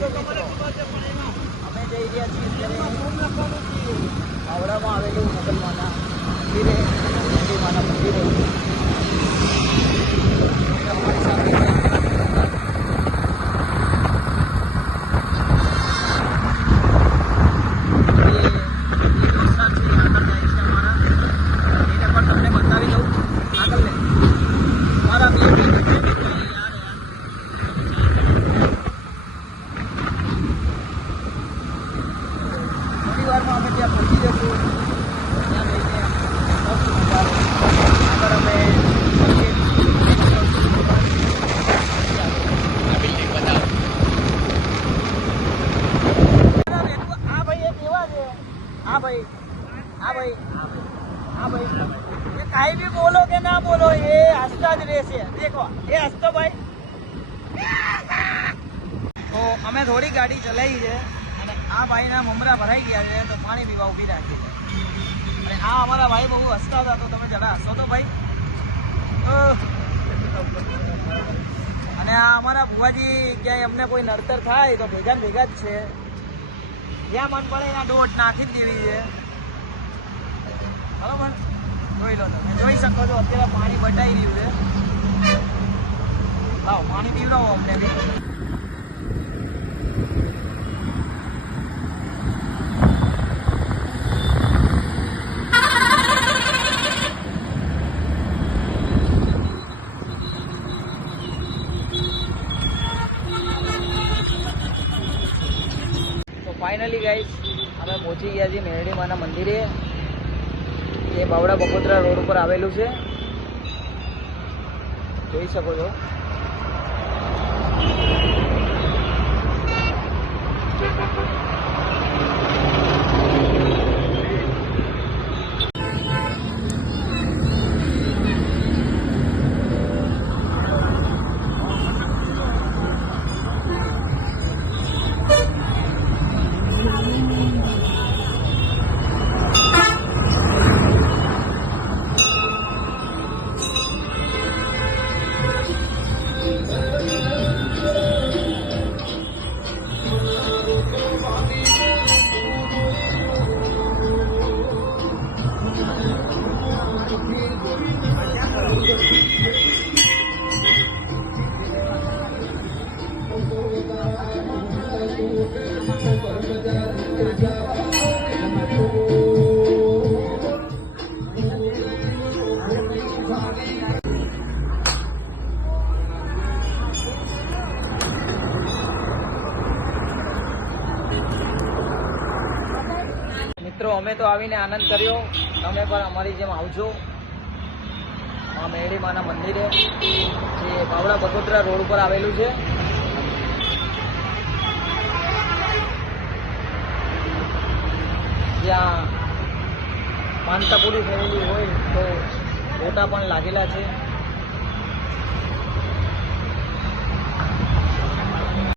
અમે જઈ રહ્યા છીએ હાવડામાં આવેલું મુસલમાના મંદિરે, મેરડીમાના મંદિરે. અમારી સાથે અમે ત્યાં પહોંચી જશું. ત્યાં જઈને આગળ અમે કાંઈ બી બોલો કે ના બોલો, એ હસતા જ રહેશે. દેખો એ હસતો ભાઈ. તો અમે થોડી ગાડી ચલાવી છે અને આ ભાઈના મમરા ભરાઈ ગયા છે તો પાણી પીવા ઉભી રાખી છે. અને આ અમારા ભાઈ બહુ હસતા હતા, તો તમે જરા હસો તો ભાઈ. અને આ અમારા ભુવાજી ક્યાંય અમને કોઈ નડતર થાય તો ભેગા જ છે. જ્યાં મન પડે ત્યાં દોટ નાખી જ દેવી છે. બરોબર, જોઈ લો, તમે જોઈ શકો છો અત્યારે પાણી બટાઈ રહ્યું છે. લાવો પાણી પીવડાવો અમને બી. ફાઇનલી ગાઈસ અમે પહોંચી ગયા છીએ મેરડીમાના મંદિરે. એ બાવડા બગોદરા રોડ ઉપર આવેલું છે, જોઈ શકો છો. મિત્રો અમે તો આવીને આનંદ કર્યો, તમે પણ અમારી જેમ આવજો આ મેરડીમાના મંદિરે, જે બાવડા બગોદરા રોડ ઉપર આવેલું છે. જ્યાં માનતા પૂરી થયેલી હોય તો ફોટા પણ લાગેલા છે.